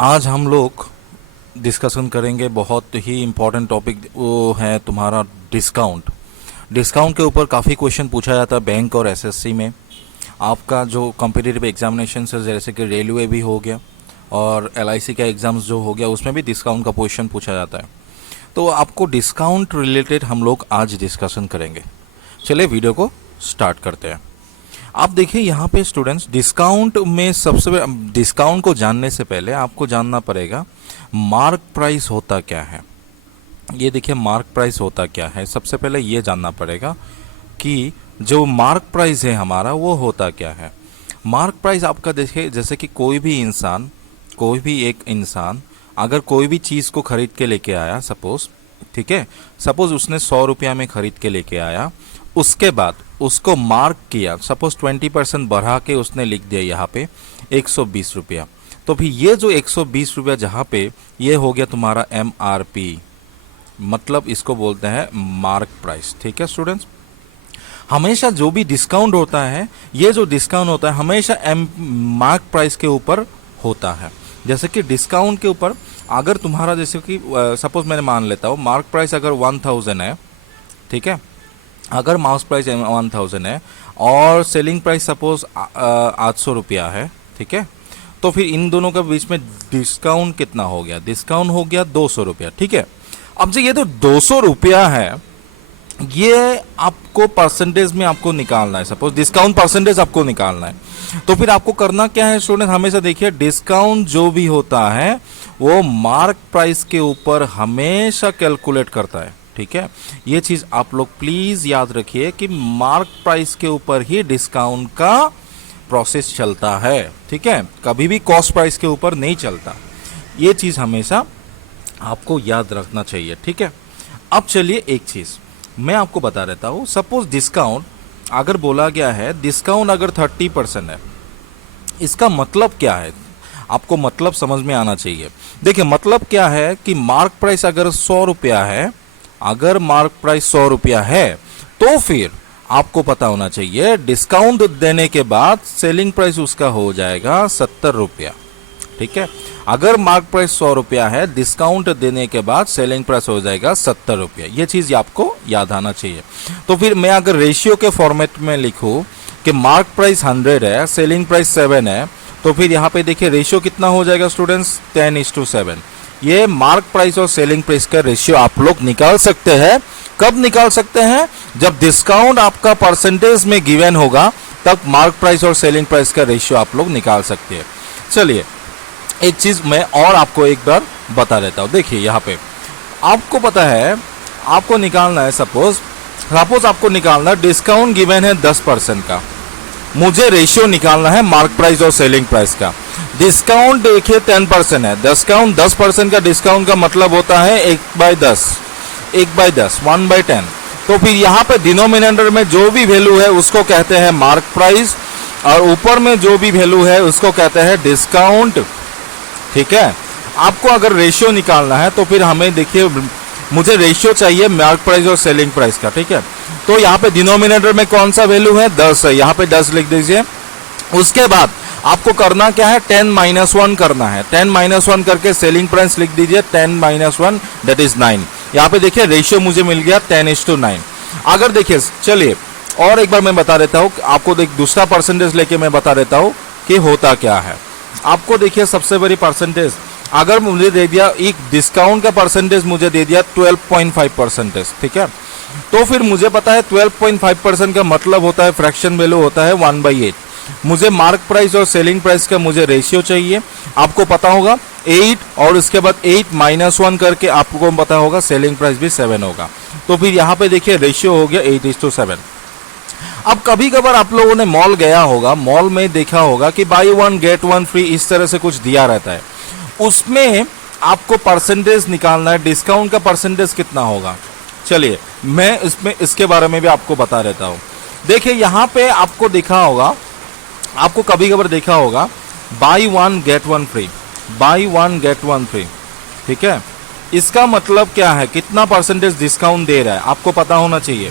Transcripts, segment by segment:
आज हम लोग डिस्कशन करेंगे बहुत ही इम्पोर्टेंट टॉपिक, वो है तुम्हारा डिस्काउंट। डिस्काउंट के ऊपर काफ़ी क्वेश्चन पूछा जाता है बैंक और एसएससी में। आपका जो कॉम्पिटिटिव एग्जामिनेशन है जैसे कि रेलवे भी हो गया और एलआईसी का एग्ज़ाम्स जो हो गया उसमें भी डिस्काउंट का क्वेश्चन पूछा जाता है। तो आपको डिस्काउंट रिलेटेड हम लोग आज डिस्कशन करेंगे। चलिए वीडियो को स्टार्ट करते हैं। आप देखिए यहाँ पे स्टूडेंट्स, डिस्काउंट में सबसे डिस्काउंट को जानने से पहले आपको जानना पड़ेगा मार्क प्राइस होता क्या है। ये देखिए मार्क प्राइस होता क्या है। सबसे पहले ये जानना पड़ेगा कि जो मार्क प्राइस है हमारा वो होता क्या है। मार्क प्राइस आपका देखिए, जैसे कि कोई भी एक इंसान अगर कोई भी चीज़ को खरीद के लेके आया, सपोज, ठीक है, सपोज उसने 100 रुपया में खरीद के लेके आया, उसके बाद उसको मार्क किया, सपोज 20% बढ़ा के उसने लिख दिया यहाँ पे 120 रुपया। तो फिर ये जो 120 रुपया जहाँ पे ये हो गया तुम्हारा MRP, मतलब इसको बोलते हैं मार्क प्राइस। ठीक है स्टूडेंट्स, हमेशा जो भी डिस्काउंट होता है, ये जो डिस्काउंट होता है हमेशा मार्क प्राइस के ऊपर होता है। जैसे कि डिस्काउंट के ऊपर अगर तुम्हारा, जैसे कि सपोज मैंने मान लेता हूँ मार्क प्राइस अगर 1000 है, ठीक है, अगर मार्क प्राइस 1000 है और सेलिंग प्राइस सपोज 800 रुपया है, ठीक है, तो फिर इन दोनों के बीच में डिस्काउंट कितना हो गया? डिस्काउंट हो गया 200 रुपया। ठीक है, अब जो ये तो 200 रुपया है, ये आपको परसेंटेज में आपको निकालना है। सपोज डिस्काउंट परसेंटेज आपको निकालना है, तो फिर आपको करना क्या है स्टूडेंट, हमेशा देखिए डिस्काउंट जो भी होता है वो मार्क प्राइस के ऊपर हमेशा कैलकुलेट करता है। ठीक है, ये चीज आप लोग प्लीज याद रखिए कि मार्क प्राइस के ऊपर ही डिस्काउंट का प्रोसेस चलता है। ठीक है, कभी भी कॉस्ट प्राइस के ऊपर नहीं चलता। ये चीज हमेशा आपको याद रखना चाहिए। ठीक है, अब चलिए एक चीज मैं आपको बता देता हूं। सपोज डिस्काउंट अगर बोला गया है, डिस्काउंट अगर 30% है, इसका मतलब क्या है आपको मतलब समझ में आना चाहिए। देखिए मतलब क्या है कि मार्क प्राइस अगर 100 रुपया है, अगर मार्क प्राइस 100 रुपया है, तो फिर आपको पता होना चाहिए डिस्काउंट देने के बाद सेलिंग प्राइस उसका हो जाएगा 70 रुपया। ठीक है, अगर मार्क प्राइस 100 रुपया है, डिस्काउंट देने के बाद सेलिंग प्राइस हो जाएगा 70 रुपया। ये चीज आपको याद आना चाहिए। तो फिर मैं अगर रेशियो के फॉर्मेट में लिखूं कि मार्क प्राइस 100 है, सेलिंग प्राइस 7 है, तो फिर यहाँ पे देखिए रेशियो कितना हो जाएगा स्टूडेंट्स, 10:7। ये मार्क प्राइस और सेलिंग प्राइस का रेशियो आप लोग निकाल सकते हैं। कब निकाल सकते हैं? जब डिस्काउंट आपका परसेंटेज में गिवन होगा, तब मार्क प्राइस और सेलिंग प्राइस का रेशियो आप लोग निकाल सकते हैं। चलिए एक चीज मैं और आपको एक बार बता देता हूं। देखिए यहाँ पे आपको पता है, आपको निकालना है, सपोज आपको निकालना है डिस्काउंट गिवन है 10% का, मुझे रेशियो निकालना है मार्क प्राइस और सेलिंग प्राइस का। डिस्काउंट देखिए 10% है, डिस्काउंट 10% का डिस्काउंट का मतलब होता है 1/10, 1/10। तो फिर यहाँ पे डिनोमिनेटर में जो भी वैल्यू है उसको कहते हैं मार्क प्राइस, और ऊपर में जो भी वैल्यू है उसको कहते हैं डिस्काउंट। ठीक है, आपको अगर रेशियो निकालना है तो फिर हमें देखिए, मुझे रेशियो चाहिए मार्क प्राइस और सेलिंग प्राइस का। ठीक है, तो यहाँ पे डिनोमिनेटर में कौन सा वैल्यू है? 10 है, यहाँ पे 10 लिख दीजिए। उसके बाद आपको करना क्या है? 10-1 करना है। 10-1 करके सेलिंग प्राइस लिख दीजिए 10-1, दैट इज 9। यहाँ पे देखिए रेशियो मुझे मिल गया 10:9। अगर देखिए, चलिए और एक बार मैं बता देता हूँ आपको, दूसरा परसेंटेज लेके मैं बता देता हूँ कि होता क्या है। आपको देखिए सबसे बड़ी परसेंटेज अगर मुझे दे दिया, एक डिस्काउंट का परसेंटेज मुझे दे दिया 12.5%। ठीक है, तो फिर मुझे पता है 12.5% का मतलब होता है फ्रैक्शन वैल्यू होता है 1/8। मुझे मार्क प्राइस और सेलिंग प्राइस का मुझे रेशियो चाहिए, आपको पता होगा 8, और उसके बाद 8-1 करके आपको पता होगा सेलिंग प्राइस भी 7 होगा। तो फिर यहाँ पे देखिए रेशियो हो गया 8:7। अब कभी कभार आप लोगों ने मॉल गया होगा, मॉल में देखा होगा कि बाई 1 गेट 1 फ्री, इस तरह से कुछ दिया रहता है। उसमें आपको परसेंटेज निकालना है, डिस्काउंट का परसेंटेज कितना होगा। चलिए मैं इसके बारे में भी आपको बता देता हूं। देखिए यहाँ पे आपको देखा होगा, आपको कभी कभार देखा होगा buy 1 get 1 free, buy 1 get 1 free. ठीक है, इसका मतलब क्या है, कितना परसेंटेज डिस्काउंट दे रहा है आपको पता होना चाहिए।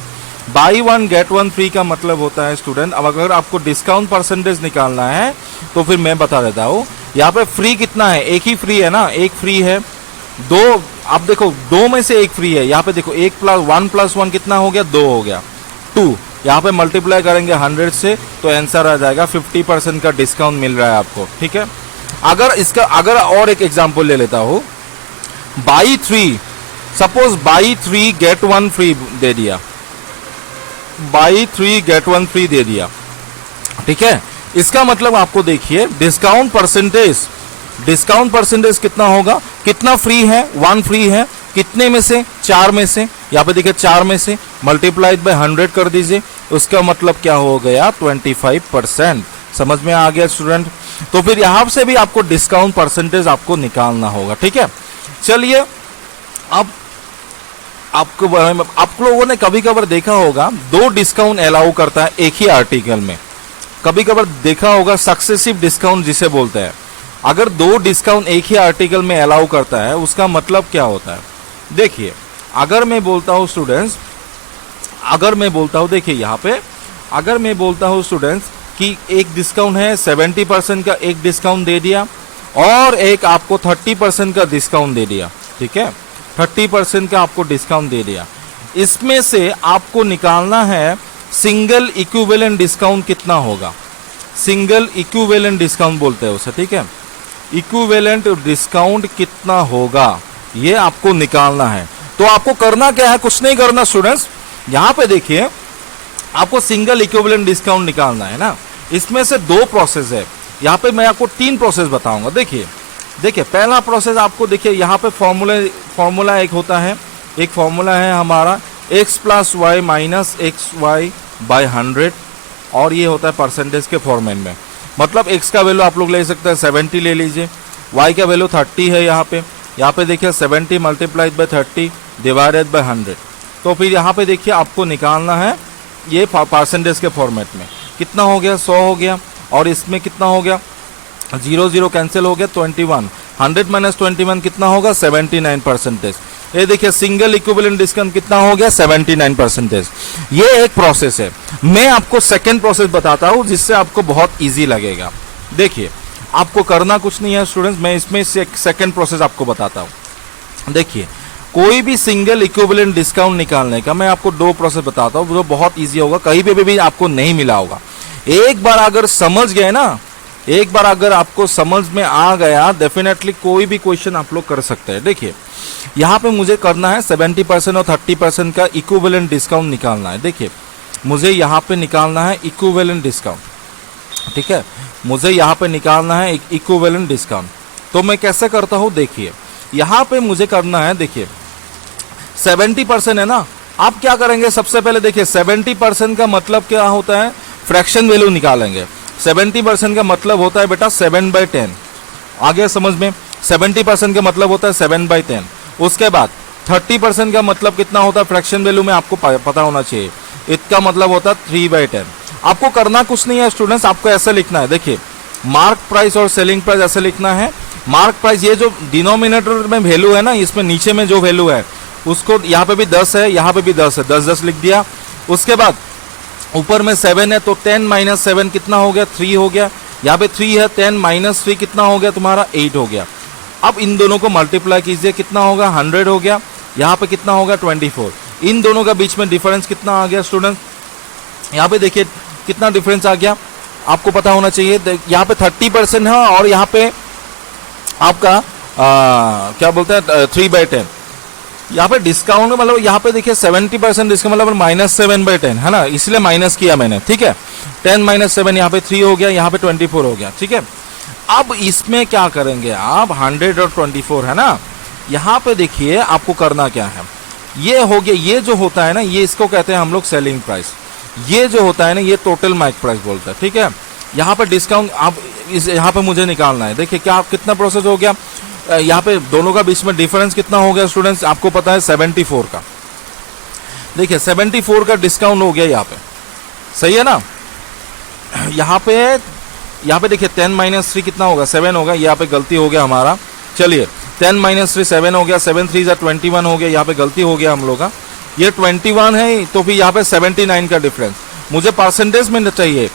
बाई 1 गेट 1 फ्री का मतलब होता है स्टूडेंट, अब अगर आपको डिस्काउंट परसेंटेज निकालना है तो फिर मैं बता देता हूँ यहाँ पे फ्री कितना है, एक ही फ्री है ना, एक फ्री है, दो, आप देखो दो में से एक फ्री है, यहाँ पे देखो एक प्लस वन कितना हो गया, 2 हो गया, 2, यहाँ पे मल्टीप्लाई करेंगे 100 से तो आंसर आ जाएगा 50% का डिस्काउंट मिल रहा है आपको, ठीक है। अगर और एक एग्जांपल ले लेता हूँ, buy 3, suppose buy 3 get 1 free दे दिया, बाई 3 गेट 1 फ्री दे दिया, ठीक है। इसका मतलब आपको देखिए डिस्काउंट परसेंटेज कितना होगा, कितना फ्री है, 1 फ्री है, कितने में से, 4 में से, यहाँ पे देखिए 4 में से, मल्टीप्लाइड बाय 100 कर दीजिए, उसका मतलब क्या हो गया 25%। समझ में आ गया स्टूडेंट। तो फिर यहां से भी आपको डिस्काउंट परसेंटेज आपको निकालना होगा, ठीक है। चलिए अब आप लोगों ने कभी कभार देखा होगा 2 डिस्काउंट अलाउ करता है एक ही आर्टिकल में, कभी कभार देखा होगा सक्सेसिव डिस्काउंट जिसे बोलते हैं। अगर 2 डिस्काउंट एक ही आर्टिकल में अलाउ करता है उसका मतलब क्या होता है, देखिए अगर मैं बोलता हूं स्टूडेंट्स, देखिए यहाँ पे अगर मैं बोलता हूं स्टूडेंट्स कि एक डिस्काउंट है 70% का, एक डिस्काउंट दे दिया और एक आपको 30% का डिस्काउंट दे दिया, ठीक है, 30% का आपको डिस्काउंट दे दिया, इसमें से आपको निकालना है सिंगल इक्विवेलेंट डिस्काउंट कितना होगा, सिंगल इक्विवेलेंट डिस्काउंट बोलते हैं उसे, ठीक है। इक्विवेलेंट डिस्काउंट कितना होगा ये आपको निकालना है। तो आपको करना क्या है, कुछ नहीं करना स्टूडेंट्स, यहां पे देखिए आपको सिंगल इक्विवेलेंट डिस्काउंट निकालना है ना, इसमें से 2 प्रोसेस है, यहाँ पे मैं आपको 3 प्रोसेस बताऊंगा। देखिए पहला प्रोसेस आपको देखिए यहाँ पे फॉर्मूला एक होता है, एक फॉर्मूला है हमारा x plus y minus x y by 100, और ये होता है परसेंटेज के फॉर्मेट में, मतलब x का वैल्यू आप लोग ले सकते हैं 70 ले लीजिए, y का वैल्यू 30 है, यहाँ पे देखिए 70 मल्टीप्लाइड बाई 30 डिवाइडेड बाई 100। तो फिर यहाँ पे देखिए आपको निकालना है ये परसेंटेज के फॉर्मेट में, कितना हो गया 100 हो गया, और इसमें कितना हो गया 0 कैंसिल हो गया 21, 100 माइनस 21 कितना होगा 79%। ये देखिए सिंगल इक्विवेलेंट डिस्काउंट कितना हो गया 79%। ये एक प्रोसेस है। मैं आपको सेकंड प्रोसेस बताता हूं जिससे आपको बहुत इजी लगेगा। देखिए आपको करना कुछ नहीं है स्टूडेंट्स, मैं इसमें से सेकंड प्रोसेस आपको बताता हूं। देखिए कोई भी सिंगल इक्विवेलेंट डिस्काउंट निकालने का मैं आपको 2 प्रोसेस बताता हूं जो बहुत इजी होगा, कहीं पे भी आपको नहीं मिला होगा। एक बार अगर समझ गए ना, एक बार अगर आपको समझ में आ गया, डेफिनेटली कोई भी क्वेश्चन आप लोग कर सकते हैं। देखिए यहाँ पे मुझे करना है 70% और 30% का इक्विवेलेंट डिस्काउंट निकालना है। देखिए मुझे यहाँ पे निकालना है इक्विवेलेंट डिस्काउंट, ठीक है, मुझे यहाँ पे निकालना है इक्विवेलेंट डिस्काउंट। तो मैं कैसे करता हूँ, देखिए यहाँ पे मुझे करना है, देखिए 70% है ना, आप क्या करेंगे सबसे पहले, देखिए 70% का मतलब क्या होता है, फ्रैक्शन वैल्यू निकालेंगे। 70% का मतलब होता है बेटा 7/10, आगे समझ में, 70% का मतलब होता है 7/10। उसके बाद 30% का मतलब कितना होता है फ्रैक्शन वैल्यू में आपको पता होना चाहिए, इसका मतलब होता है 3/10। आपको करना कुछ नहीं है स्टूडेंट्स, आपको ऐसा लिखना है, देखिए मार्क प्राइस और सेलिंग प्राइस ऐसे लिखना है। मार्क प्राइस ये जो डिनोमिनेटर में वैल्यू है ना, इसमें नीचे में जो वैल्यू है उसको, यहाँ पे भी 10 है, यहाँ पे भी 10 है, 10 लिख दिया। उसके बाद ऊपर में 7 है तो 10 माइनस 7 कितना हो गया 3 हो गया, यहाँ पे 3 है, 10 माइनस 3 कितना हो गया तुम्हारा 8 हो गया। अब इन दोनों को मल्टीप्लाई कीजिए, कितना होगा 100 हो गया, यहाँ पे कितना होगा 24। इन दोनों का बीच में डिफरेंस कितना आ गया स्टूडेंट, यहाँ पे देखिए कितना डिफरेंस आ गया, आपको पता होना चाहिए। यहाँ पे 30% है और यहाँ पे आपका क्या बोलते हैं 3/10। यहाँ पे डिस्काउंट मतलब यहाँ पे देखिए 70% डिस्काउंट मतलब -7/10 है ना, इसलिए माइनस किया मैंने, ठीक है। 10 माइनस 7 यहाँ पे 3 हो गया, यहाँ पे 24 हो गया, ठीक है। अब इसमें क्या करेंगे आप, 100 और 24 है ना, यहाँ पे देखिए आपको करना क्या है, ये हो गया, ये जो होता है ना, ये इसको कहते हैं हम लोग सेलिंग प्राइस, ये जो होता है ना ये टोटल मार्क प्राइस बोलता है, ठीक है। यहाँ पे डिस्काउंट आप यहाँ पे मुझे निकालना है। देखिए क्या कितना प्रोसेस हो गया, यहाँ पे दोनों का बीच में डिफरेंस कितना हो गया स्टूडेंट्स, आपको पता है 74 का। देखिए 74 का डिस्काउंट हो गया यहाँ पे, सही है ना। यहाँ पे देखिए 10 माइनस 3 कितना होगा 7 होगा, यहाँ पे गलती हो गया हमारा। चलिए 10 माइनस 3 7 हो गया, 7 3 21 हो गया, यहाँ पे गलती हो गया हम लोग का, ये 21 है, तो फिर यहाँ पे 79 का डिफरेंस। मुझे परसेंटेज में चाहिए,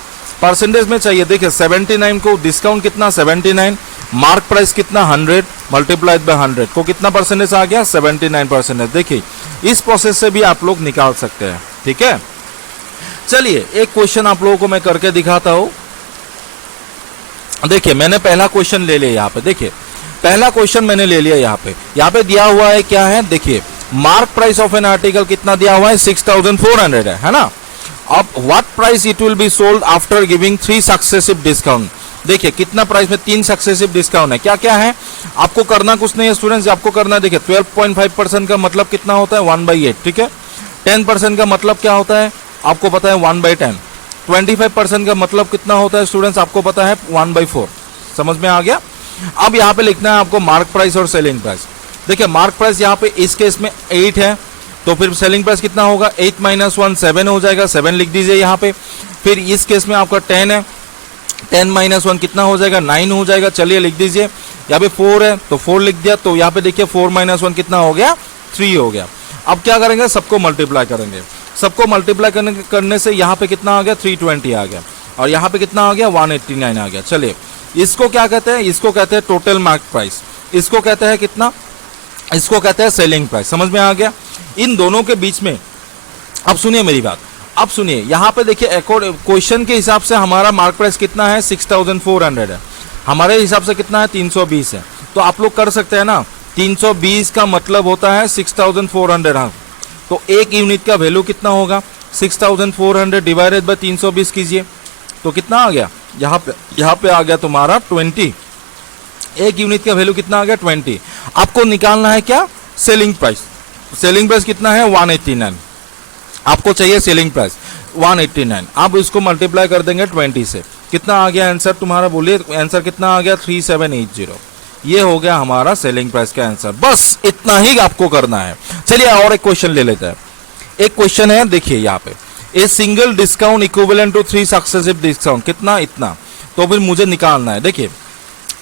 परसेंटेज में चाहिए, देखिए 79 को डिस्काउंट कितना 79, मार्क प्राइस कितना 100 मल्टीप्लाइड बाय 100 को कितना परसेंटेज आ गया 79%। देखिए इस प्रोसेस से भी आप लोग निकाल सकते हैं, ठीक है। चलिए एक क्वेश्चन आप लोगों को मैं करके दिखाता हूं। देखिए मैंने पहला क्वेश्चन ले लिया यहाँ पे, देखिए पहला क्वेश्चन मैंने ले लिया यहाँ पे दिया हुआ है क्या है, देखिए mark price of an article कितना दिया हुआ है 6400 है ना। अब what price it will be sold after giving 3 successive discount. देखिए कितना प्राइस में 3 सक्सेसिव डिस्काउंट है, क्या क्या है, आपको करना कुछ नहीं है स्टूडेंट्स, आपको करना है देखिए 12.5% का मतलब कितना होता है 1/8, ठीक है। 10% का मतलब क्या होता है आपको पता है 1/10, 25% का मतलब कितना होता है स्टूडेंट्स आपको पता है 1/4, समझ में आ गया। अब यहाँ पे लिखना है आपको मार्क प्राइस और सेलिंग प्राइस। देखिए मार्क प्राइस यहाँ पे इस केस में 8 है, तो फिर सेलिंग प्राइस कितना होगा 8 - 1 7 हो जाएगा, 7 लिख दीजिए यहाँ पे। फिर इस केस में आपका 10 है, 10 - 1 कितना हो जाएगा 9 हो जाएगा, चलिए लिख दीजिए। यहाँ पे 4 है तो 4 लिख दिया, तो यहाँ पे देखिए 4 - 1 कितना हो गया 3 हो गया। अब क्या करेंगे सबको मल्टीप्लाई करेंगे, सबको मल्टीप्लाई करने से यहाँ पे कितना आ गया 320 आ गया, और यहाँ पे कितना आ गया 189 आ गया। चलिए इसको क्या कहते हैं, इसको कहते हैं टोटल मार्क प्राइस, इसको कहते हैं कितना, इसको कहते हैं सेलिंग प्राइस, समझ में आ गया। इन दोनों के बीच में अब सुनिए मेरी बात, अब सुनिए यहाँ पे देखिए क्वेश्चन के हिसाब से हमारा मार्क प्राइस कितना है 6400 है, हमारे हिसाब से कितना है 320 है, तो आप लोग कर सकते हैं ना 320 का मतलब होता है 6400, हाँ तो एक यूनिट का वैल्यू कितना होगा 6400 डिवाइडेड बाय 320 कीजिए, तो कितना आ गया यहाँ पे आ गया तुम्हारा 20, एक यूनिट का वैल्यू कितना आ गया 20। आपको निकालना है क्या सेलिंग प्राइस, सेलिंग प्राइस कितना है 189, आपको चाहिए सेलिंग प्राइस 189। आप इसको मल्टीप्लाई कर देंगे 20 से, कितना आ गया आंसर तुम्हारा, बोलिए आंसर कितना आ गया 3780, ये हो गया हमारा सेलिंग प्राइस का आंसर। बस इतना ही आपको करना है। चलिए और एक क्वेश्चन ले लेते हैं। एक क्वेश्चन है देखिए यहाँ पे, a single discount equivalent to 3 successive discount, कितना इतना, तो फिर मुझे निकालना है। देखिए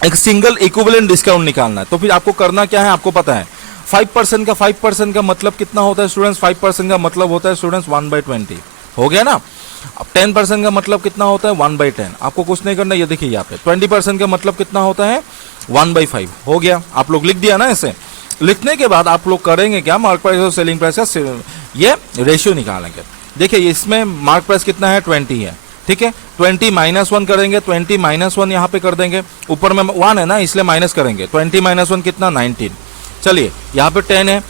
एक सिंगल इक्विवेलेंट डिस्काउंट निकालना है, तो फिर आपको करना क्या है आपको पता है 5% का 5% का मतलब कितना होता है स्टूडेंट्स, 5% का मतलब होता है स्टूडेंट्स 1/20 हो गया ना। अब 10% का मतलब कितना होता है 1/10, आपको कुछ नहीं करना, ये देखिए यहाँ पे 20% का मतलब कितना होता है 1/5 हो गया, आप लोग लिख दिया ना। ऐसे लिखने के बाद आप लोग करेंगे क्या मार्क प्राइस और सेलिंग प्राइस का ये रेशियो निकालेंगे। देखिए इसमें मार्क प्राइस कितना है 20 है, ठीक है, 20 - 1 करेंगे, 20 - 1 यहाँ पे कर देंगे, ऊपर में 1 है ना इसलिए माइनस करेंगे, 20 - 1 कितना 19। चलिए यहाँ पे 10 है,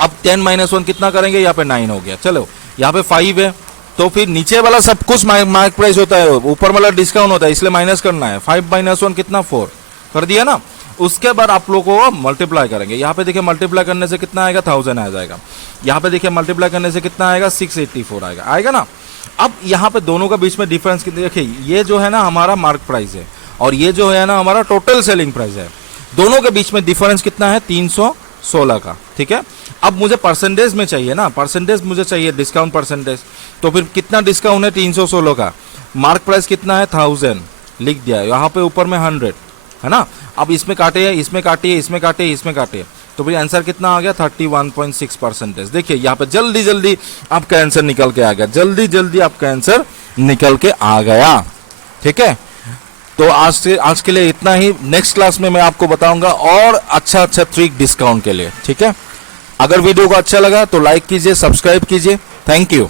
अब 10 - 1 कितना करेंगे, यहाँ पे 9 हो गया। चलो यहाँ पे 5 है, तो फिर नीचे वाला सब कुछ मार्क प्राइस होता है, ऊपर वाला डिस्काउंट होता है, इसलिए माइनस करना है। 5 - 1 कितना 4 कर दिया ना। उसके बाद आप लोगों को मल्टीप्लाई करेंगे, यहाँ पे देखिए मल्टीप्लाई करने से कितना आएगा 1000 आ जाएगा, यहाँ पे देखिए मल्टीप्लाई करने से कितना आएगा 684 आएगा ना। अब यहाँ पे दोनों का बीच में डिफरेंस कितने, देखिए ये जो है ना हमारा मार्क प्राइस है और ये जो है ना हमारा टोटल सेलिंग प्राइस है, दोनों के बीच में डिफरेंस कितना है 316 का, ठीक है। अब मुझे परसेंटेज में चाहिए ना, परसेंटेज मुझे चाहिए डिस्काउंट परसेंटेज, तो फिर कितना डिस्काउंट है 316 का, मार्क प्राइस कितना है 1000 लिख दिया, यहाँ पे ऊपर में 100 है ना। अब इसमें काटे, इसमें काटिए, इसमें काटिए, इसमें काटिए, तो फिर आंसर कितना आ गया 31.6%। देखिए यहाँ पे जल्दी जल्दी आपका आंसर निकल के आ गया, जल्दी जल्दी आपका आंसर निकल के आ गया, ठीक है। तो आज के लिए इतना ही, नेक्स्ट क्लास में मैं आपको बताऊंगा और अच्छा ट्रिक डिस्काउंट के लिए, ठीक है। अगर वीडियो को अच्छा लगा तो लाइक कीजिए, सब्सक्राइब कीजिए, थैंक यू।